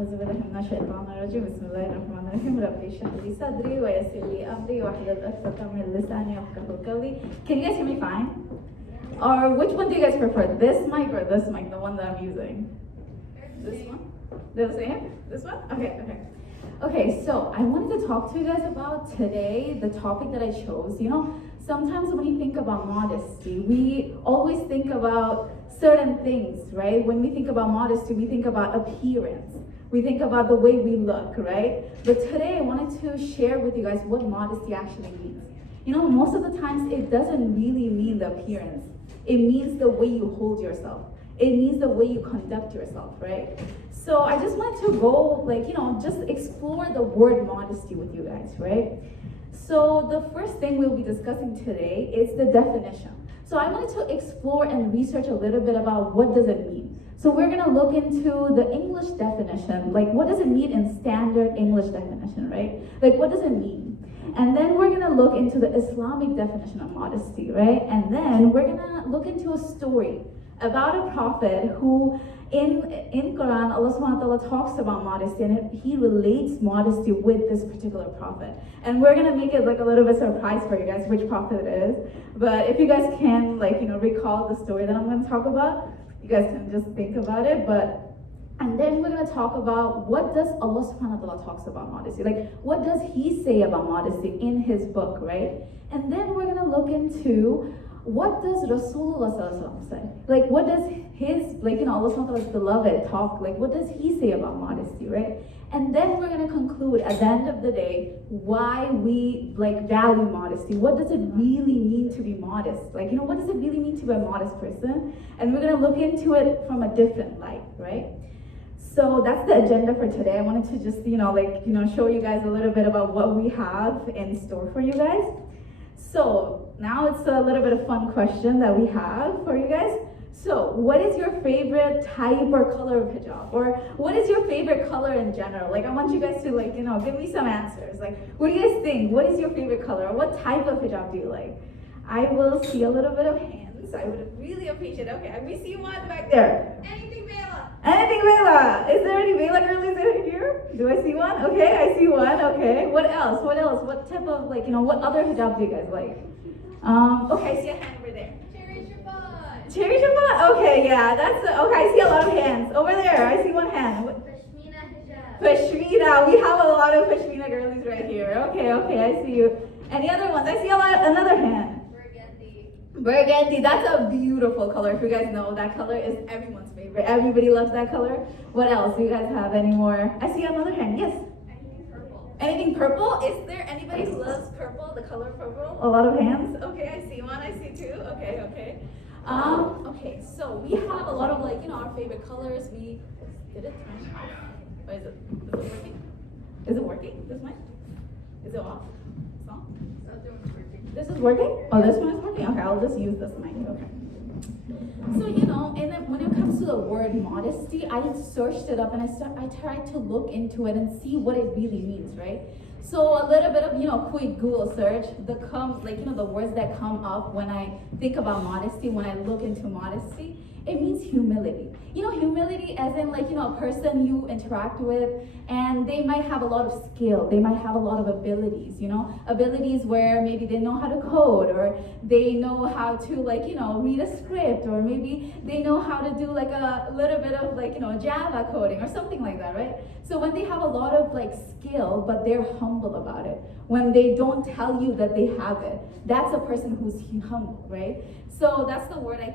أعوذ بالله من الشيطان الرجيم بسم الله الرحمن الرحيم رب اشرح لي صدري ويسر لي أمري واحلل عقدة من لساني يفقهوا قولي. Can you guys hear me fine? Or which one do you guys prefer? This mic or this mic, the one that I'm using? This one? They're the same? This one? Okay, so I wanted to talk to you guys about today, the topic that I chose. You know, sometimes when you think about modesty, we always think about certain things, right? When we think about modesty, we think about appearance. We think about the way we look, right? But today I wanted to share with you guys what modesty actually means. You know, most of the times it doesn't really mean the appearance. It means the way you hold yourself. It means the way you conduct yourself, right? So I just wanted to go, just explore the word modesty with you guys, right? So the first thing we'll be discussing today is the definition. So I wanted to explore and research a little bit about what does it mean. So we're gonna look into the English definition, like what does it mean in standard English definition, right? Like what does it mean? And then we're gonna look into the Islamic definition of modesty, right? And then we're gonna look into a story about a prophet who in Quran, Allah subhanahu wa ta'ala talks about modesty and he relates modesty with this particular prophet. And we're gonna make it like a little bit surprise for you guys which prophet it is. But if you guys can recall the story that I'm gonna talk about, you guys can just think about it. And then we're gonna talk about what does Allah subhanahu wa ta'ala talks about modesty? Like what does he say about modesty in his book, right? And then we're gonna look into what does Rasulullah say? Like what does his, Allah subhanahu wa ta'ala's beloved talk, like what does he say about modesty, right? And then we're gonna conclude at the end of the day why we value modesty. What does it really mean to be modest? What does it really mean to be a modest person? And we're gonna look into it from a different light, right? So that's the agenda for today. I wanted to just, show you guys a little bit about what we have in store for you guys. So now it's a little bit of fun question that we have for you guys. So what is your favorite type or color of hijab? Or what is your favorite color in general? I want you guys to give me some answers. What do you guys think? What is your favorite color? Or what type of hijab do you like? I will see a little bit of hands. I would really appreciate it. Okay, we see one back there. Anything Vela. Anything Vela. Is there any Vela girlies in here? Do I see one? Okay, I see one. Okay. What else? What type of what other hijab do you guys like? Okay, I see a hand over there. Cherry Shabbat. Cherry Shabbat? Okay, yeah, okay, I see a lot of hands. Over there, I see one hand. Pashmina hijab. Pashmina, we have a lot of Pashmina girlies right here. Okay, I see you. Any other ones? I see another hand. Burgundy, that's a beautiful color. If you guys know, that color is everyone's favorite. Everybody loves that color. What else? Do you guys have any more? I see another hand, yes? Anything purple. Anything purple? Is there anybody who loves purple, the color purple? A lot of hands? Okay, I see one, I see two. Okay. Okay, so we have a lot of our favorite colors. We did it turn off. Or is it working? Is it working? This mic? Is it off? It's on? This is working? Oh, this one is working? Okay, I'll just use this mic. Okay. So, and then when it comes to the word modesty, I searched it up and I tried to look into it and see what it really means, right? So a little bit of, quick Google search, the words that come up when I think about modesty, when I look into modesty, it means humility. Humility as in a person you interact with and they might have a lot of skill, they might have a lot of abilities, abilities where maybe they know how to code or they know how to read a script or maybe they know how to do a little bit of Java coding or something like that, right? So when they have a lot of skill but they're humble about it, when they don't tell you that they have it, that's a person who's humble, right? So that's the word I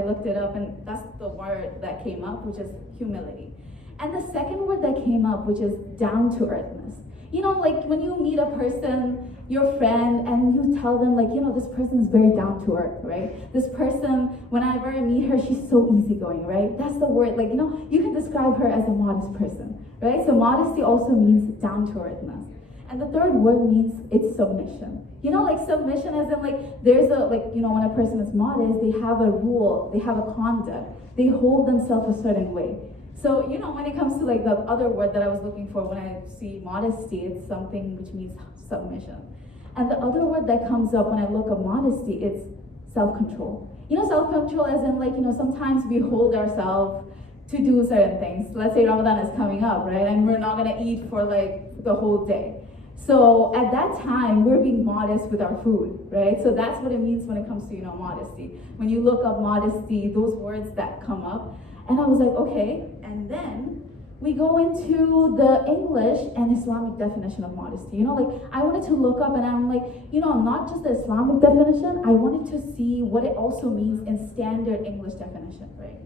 looked it up and that's the word that came up, which is humility. And the second word that came up, which is down to earthness. When you meet a person, your friend, and you tell them this person is very down to earth, right? This person, whenever I meet her, she's so easygoing, right? That's the word, you can describe her as a modest person, right? So modesty also means down to earthness. And the third word means it's submission. Submission as in there's a, when a person is modest, they have a rule, they have a conduct, they hold themselves a certain way. So, when it comes to the other word that I was looking for when I see modesty, it's something which means submission. And the other word that comes up when I look at modesty, it's self-control. Self-control as in sometimes we hold ourselves to do certain things. Let's say Ramadan is coming up, right? And we're not gonna eat for like the whole day. So at that time, we're being modest with our food, right? So that's what it means when it comes to, modesty. When you look up modesty, those words that come up, and I was like, okay. And then we go into the English and Islamic definition of modesty. Like I wanted to look up and I'm like, not just the Islamic definition, I wanted to see what it also means in standard English definition, right?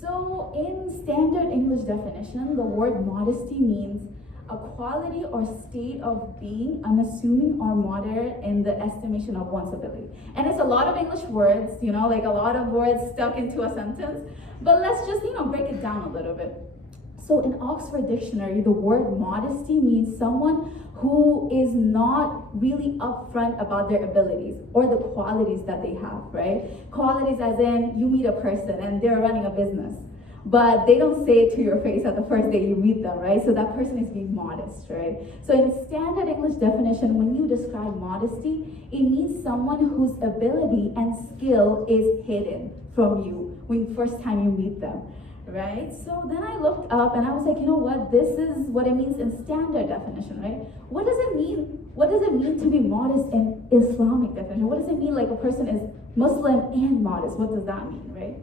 So in standard English definition, the word modesty means a quality or state of being unassuming or moderate in the estimation of one's ability. And it's a lot of English words, like a lot of words stuck into a sentence. But let's just, break it down a little bit. So in Oxford Dictionary, the word modesty means someone who is not really upfront about their abilities or the qualities that they have, right? Qualities as in you meet a person and they're running a business, but they don't say it to your face at the first day you meet them, right? So that person is being modest, right? So in standard English definition, when you describe modesty, it means someone whose ability and skill is hidden from you when first time you meet them. Right? So then I looked up and I was like, this is what it means in standard definition, right? What does it mean? What does it mean to be modest in Islamic definition? What does it mean like a person is Muslim and modest? What does that mean, right?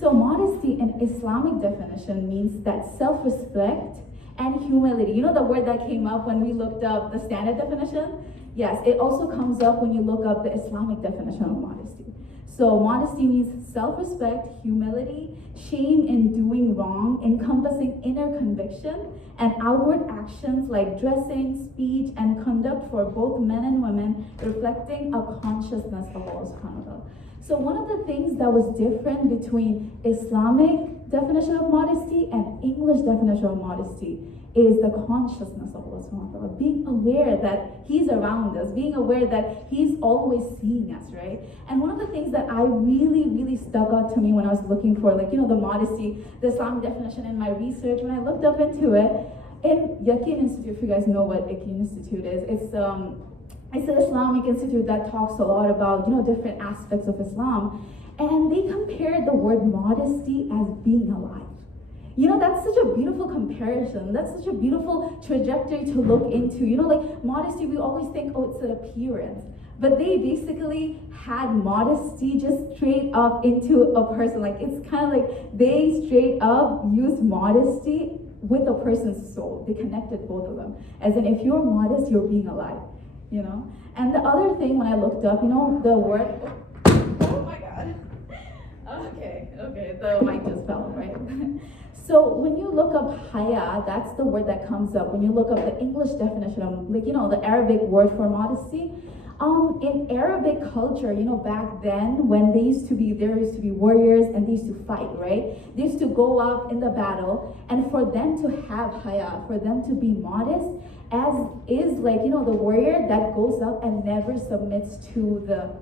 So modesty in Islamic definition means that self-respect and humility. The word that came up when we looked up the standard definition? Yes, it also comes up when you look up the Islamic definition of modesty. So modesty means self-respect, humility, shame in doing wrong, encompassing inner conviction, and outward actions like dressing, speech, and conduct for both men and women, reflecting a consciousness of Allah subhanahu wa ta'ala. So one of the things that was different between Islamic definition of modesty and English definition of modesty is the consciousness of Allah subhanahu wa ta'ala, being aware that He's around us, being aware that He's always seeing us, right? And one of the things that I really stuck out to me when I was looking for the modesty, the Islamic definition in my research, when I looked up into it, in Yaqeen Institute, if you guys know what Yaqeen Institute is, it's an Islamic institute that talks a lot about, different aspects of Islam, and they compared the word modesty as being alive. That's such a beautiful comparison. That's such a beautiful trajectory to look into. Like modesty, we always think, oh, it's an appearance. But they basically had modesty just straight up into a person. Like it's kind of like they straight up used modesty with a person's soul. They connected both of them. As in, if you're modest, you're being alive. And the other thing when I looked up, the word, oh my God. Okay, the mic just fell, right? So when you look up haya, that's the word that comes up. When you look up the English definition of, the Arabic word for modesty, in Arabic culture, back then when there used to be warriors and they used to fight, right? They used to go up in the battle, and for them to have haya, for them to be modest, as is the warrior that goes up and never submits to the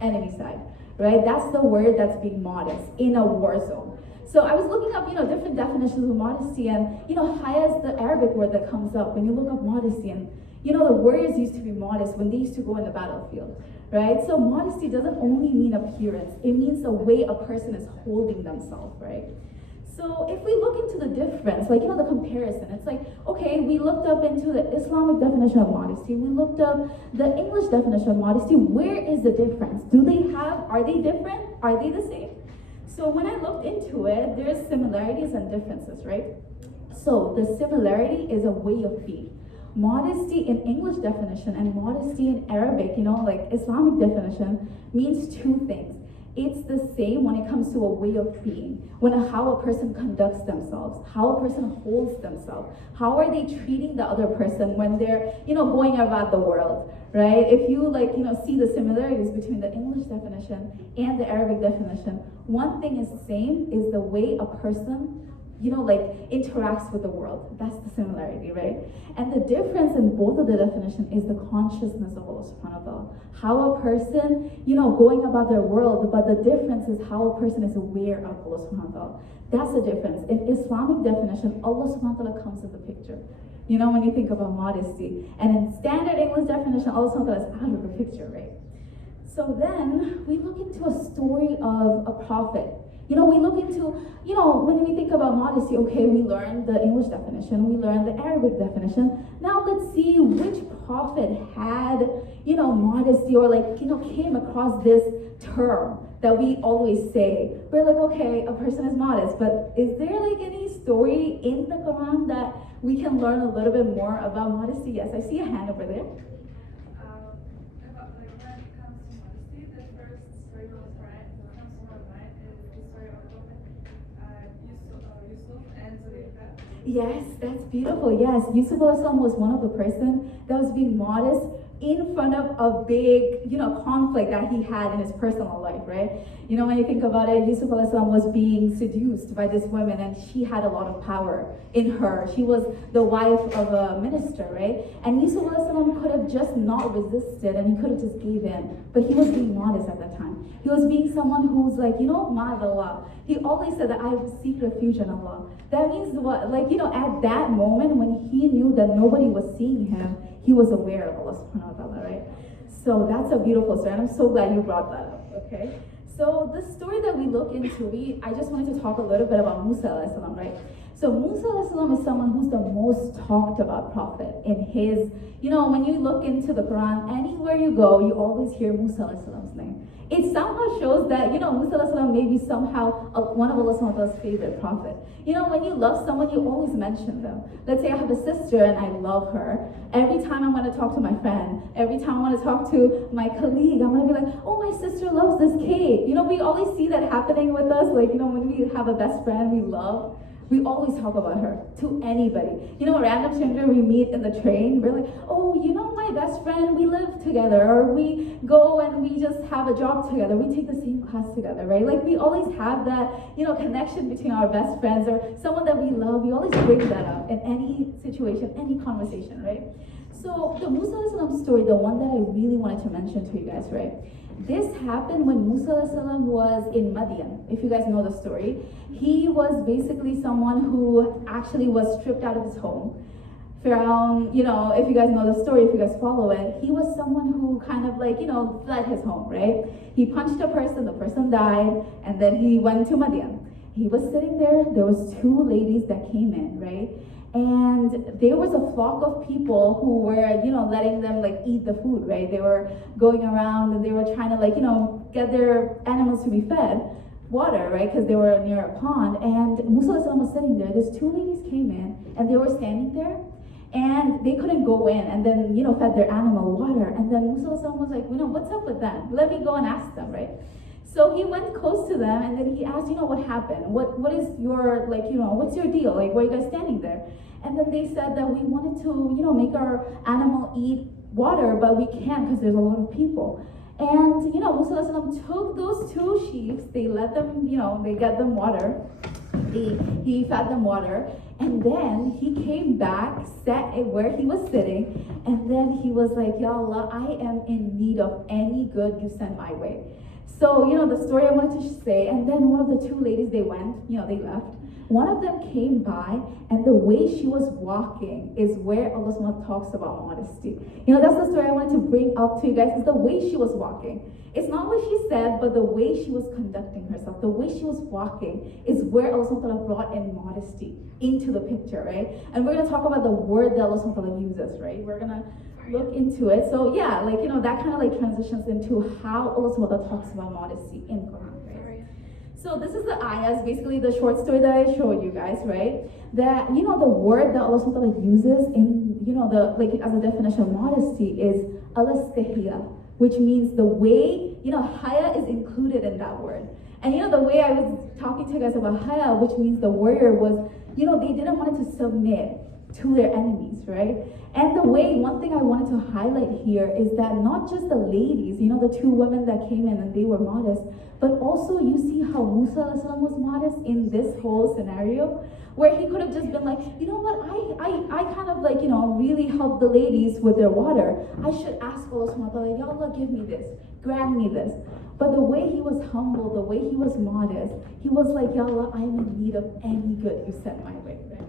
enemy side, right? That's the word that's being modest in a war zone. So I was looking up, different definitions of modesty, and haya is the Arabic word that comes up when you look up modesty, and the warriors used to be modest when they used to go in the battlefield, right? So modesty doesn't only mean appearance; it means the way a person is holding themselves, right? So if we look into the difference, the comparison, it's like, okay, we looked up into the Islamic definition of modesty, we looked up the English definition of modesty. Where is the difference? Are they different? Are they the same? So when I looked into it, there's similarities and differences, right? So the similarity is a way of being. Modesty in English definition and modesty in Arabic, Islamic definition, means two things. It's the same when it comes to a way of being, how a person conducts themselves, how a person holds themselves, how are they treating the other person when they're, going about the world, right? If you see the similarities between the English definition and the Arabic definition, one thing is the same is the way a person interacts with the world. That's the similarity, right? And the difference in both of the definition is the consciousness of Allah subhanahu wa ta'ala. How a person, going about their world, but the difference is how a person is aware of Allah subhanahu wa ta'ala. That's the difference. In Islamic definition, Allah subhanahu wa ta'ala comes in the picture. When you think about modesty. And in standard English definition, Allah subhanahu wa ta'ala is out of the picture, right? So then we look into a story of a prophet. We look into, when we think about modesty, okay, we learned the English definition, we learned the Arabic definition. Now let's see which prophet had, modesty, or came across this term that we always say. We're like, okay, a person is modest, but is there any story in the Quran that we can learn a little bit more about modesty? Yes, I see a hand over there. About when it comes to modesty, the first story comes to my mind is the story of Prophet Yusuf and Zulaikha. Yes, that's beautiful. Yes, Yusuf was one of the person that was being modest in front of a big, conflict that he had in his personal life, right? When you think about it, Yusuf was being seduced by this woman, and she had a lot of power in her. She was the wife of a minister, right? And Yusuf could have just not resisted, and he could have just gave in. But he was being modest at that time. He was being someone who's like, ma'adallah. He always said that I seek refuge in Allah. That means what? At that moment when he knew that nobody was seeing him, he was aware of Allah subhanahu wa ta'ala, right? So that's a beautiful story, and I'm so glad you brought that up, okay? So the story that we look into, I just wanted to talk a little bit about Musa alayhi salam, right? So Musa alayhi salam is someone who's the most talked about prophet in his, when you look into the Quran, anywhere you go, you always hear Musa alayhi salam's name. It somehow shows that, Musa alayhi salam may be somehow one of Allah subhanahu wa ta'ala's favorite prophet. When you love someone, you always mention them. Let's say I have a sister and I love her. Every time I want to talk to my friend, every time I want to talk to my colleague, I'm going to be like, oh, my sister loves this cake. We always see that happening with us. When we have a best friend we love, we always talk about her to anybody. A random stranger we meet in the train, we're like, oh, my best friend, we live together, or we go and we just have a job together, we take the same class together, right? We always have that, connection between our best friends or someone that we love. We always bring that up in any situation, any conversation, right? So the Musa alayhi salam story, the one that I really wanted to mention to you guys, right? This happened when Musa alayhi salam was in Madian. If you guys know the story, he was basically someone who actually was stripped out of his home. Pharaoh, if you guys know the story, if you guys follow it, he was someone who kind of fled his home, right? He punched a person, the person died, and then he went to Madian. He was sitting there was two ladies that came in, right? And there was a flock of people who were, letting them eat the food, right? They were going around and they were trying to get their animals to be fed water, right? Because they were near a pond. And Musa was sitting there. These two ladies came in and they were standing there and they couldn't go in and then, fed their animal water. And then Musa was like, what's up with that? Let me go and ask them, right? So he went close to them and then he asked, what happened? What is your, what's your deal? Why are you guys standing there? And then they said that we wanted to, make our animal eat water, but we can't because there's a lot of people. And, Musa took those two sheep, they let them, they get them water. He fed them water. And then he came back, sat where he was sitting, and then he was like, Ya Allah, I am in need of any good you send my way. So, the story I wanted to say, and then one of the two ladies, they went, they left. One of them came by, and the way she was walking is where Allah SWT talks about modesty. That's the story I wanted to bring up to you guys, is the way she was walking. It's not what she said, but the way she was conducting herself, the way she was walking is where Allah SWT brought in modesty into the picture, right? And we're going to talk about the word that Allah SWT uses, right? We're going to look into it. So yeah, that kind of transitions into how Allah SWT talks about modesty in Quran. So this is the ayahs, basically the short story that I showed you guys, right? That, the word that Allah SWT uses in, as a definition of modesty is al-istihya, which means the way, haya is included in that word. And the way I was talking to you guys about haya, which means the warrior was, they didn't want to submit to their enemies, right? And one thing I wanted to highlight here is that not just the ladies, the two women that came in and they were modest, but also you see how Musa alayhi salam was modest in this whole scenario, where he could have just been like, I kind of really helped the ladies with their water. I should ask Allah subhanahu wa ta'ala, Ya Allah, give me this, grant me this. But the way he was humble, the way he was modest, he was like, Ya Allah, I'm in need of any good you send my way, right?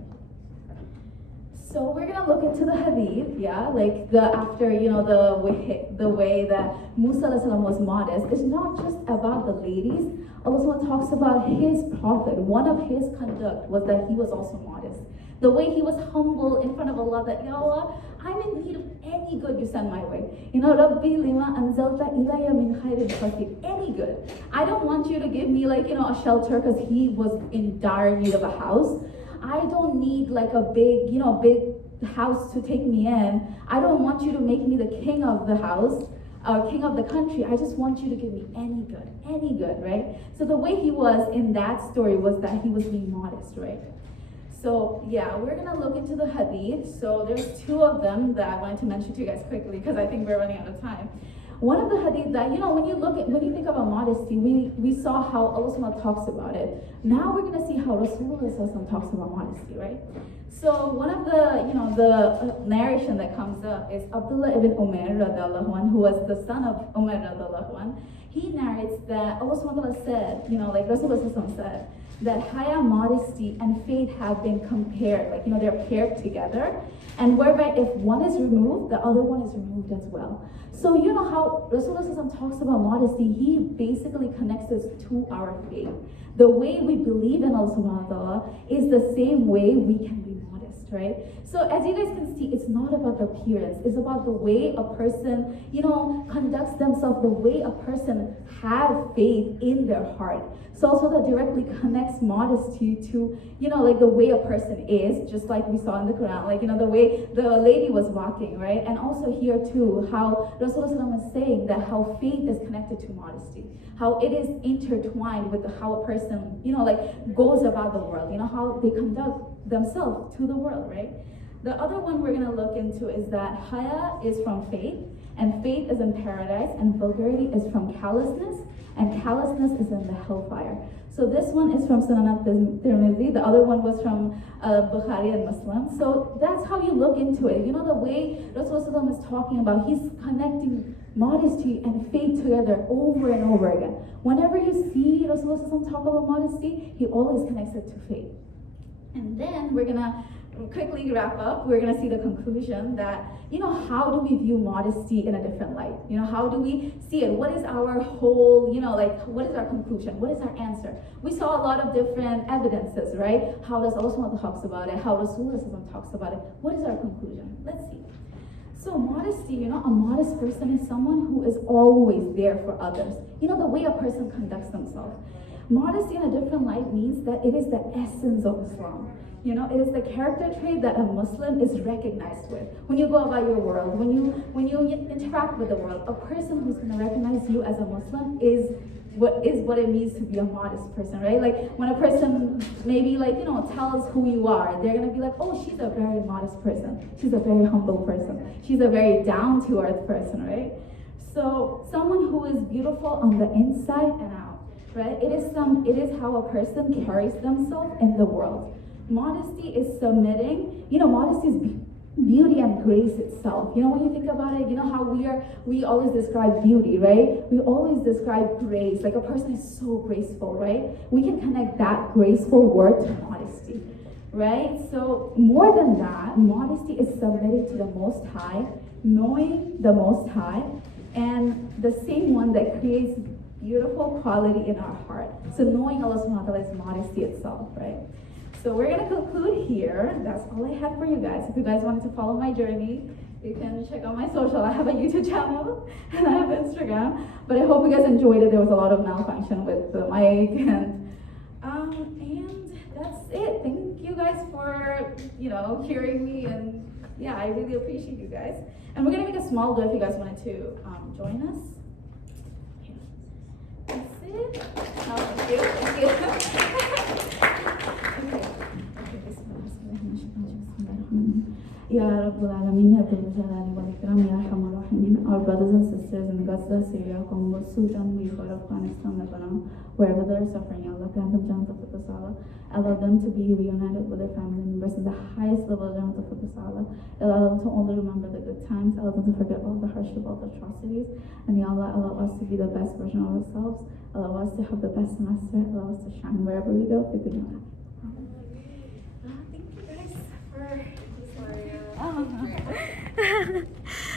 So we're gonna look into the hadith, yeah, like the after the way that Musa alayhi salam was modest. It's not just about the ladies. Allah subhanahu wa ta'ala talks about his prophet. One of his conduct was that he was also modest. The way he was humble in front of Allah, that Ya Allah, I'm in need of any good you send my way. Rabbi lima anzalta ilayya min khairin fakir. Any good. I don't want you to give me a shelter because he was in dire need of a house. I don't need like a big house to take me in. I don't want you to make me the king of the house or king of the country. I just want you to give me any good, right? So the way he was in that story was that he was being modest, right? So yeah, we're gonna look into the hadith. So there's two of them that I wanted to mention to you guys quickly because I think we're running out of time. One of the hadith that, when you think about modesty, we saw how Allah subhanahu wa ta'ala talks about it. Now we're gonna see how Rasulullah sallallahu talks about modesty, right? So one of the narration that comes up is Abdullah ibn Umar radiallahu anh, who was the son of Umar radiallahu anh. He narrates that Allah subhanahu wa ta'ala said, like Rasulullah sallallahu said, that haya, modesty, and faith have been compared, they're paired together, and whereby if one is removed, the other one is removed as well. So you know how Rasulullah talks about modesty, he basically connects us to our faith. The way we believe in Allah subhanahu wa ta'ala is the same way we can be modest, right? So as you guys can see, it's not about the appearance, it's about the way a person, conducts themselves, the way a person have faith in their heart. So also that directly connects modesty to, the way a person is, just like we saw in the Quran, the way the lady was walking, right? And also here too, how Rasulullah is saying that how faith is connected to modesty, how it is intertwined with how a person, goes about the world, how they conduct themselves to the world, right? The other one we're gonna look into is that haya is from faith, and faith is in paradise, and vulgarity is from callousness, and callousness is in the hellfire. So this one is from Sunan al-Tirmidhi, the other one was from Bukhari and Muslim. So that's how you look into it. The way Rasulullah is talking about, he's connecting modesty and faith together over and over again. Whenever you see Rasulullah talk about modesty, he always connects it to faith. And then we're gonna quickly wrap up. We're gonna see the conclusion that, how do we view modesty in a different light? How do we see it? What is our whole, what is our conclusion? What is our answer? We saw a lot of different evidences, right? How does Allah talks about it? How Rasulullah talks about it? What is our conclusion? Let's see. So modesty, a modest person is someone who is always there for others. The way a person conducts themselves. Modesty in a different light means that it is the essence of Islam. It is the character trait that a Muslim is recognized with. When you go about your world, when you interact with the world, a person who's going to recognize you as a Muslim is what it means to be a modest person, right? Like when a person maybe tells who you are, they're going to be like, oh, she's a very modest person. She's a very humble person. She's a very down-to-earth person, right? So someone who is beautiful on the inside and out, right? It is how a person carries themselves in the world. Modesty is submitting. Modesty is beauty and grace itself. When you think about it, how we always describe beauty, right? We always describe grace, like a person is so graceful, right? We can connect that graceful word to modesty, right? So more than that, modesty is submitting to the Most High, knowing the Most High, and the same one that creates beautiful quality in our heart. So knowing Allah subhanahu wa ta'ala is modesty itself, right? So we're gonna conclude here. That's all I have for you guys. If you guys wanted to follow my journey, you can check out my social. I have a YouTube channel and I have Instagram. But I hope you guys enjoyed it. There was a lot of malfunction with the mic and that's it. Thank you guys for hearing me, and yeah, I really appreciate you guys. And we're gonna make a small dua if you guys wanted to join us. That's it. Oh, thank you. Thank you. Ya Rabbul Alameen, Ya Dhul Jalali wal Ikram, Ya Arhamar Rahimin. Our brothers and sisters in Gaza, Syria, Congo, Sudan, Uyghur, Afghanistan, Lebanon, wherever they're suffering, Allah grant them Jannat al-Firdausa. Allow them to be reunited with their family members in the highest level of Jannat al-Firdausa. Allow them to only remember the good times. Allow them to forget all the hardship, all the atrocities. And Ya Allah, allow us to be the best version of ourselves. Allow us to have the best semester. Allow us to shine wherever we go. Thank you guys for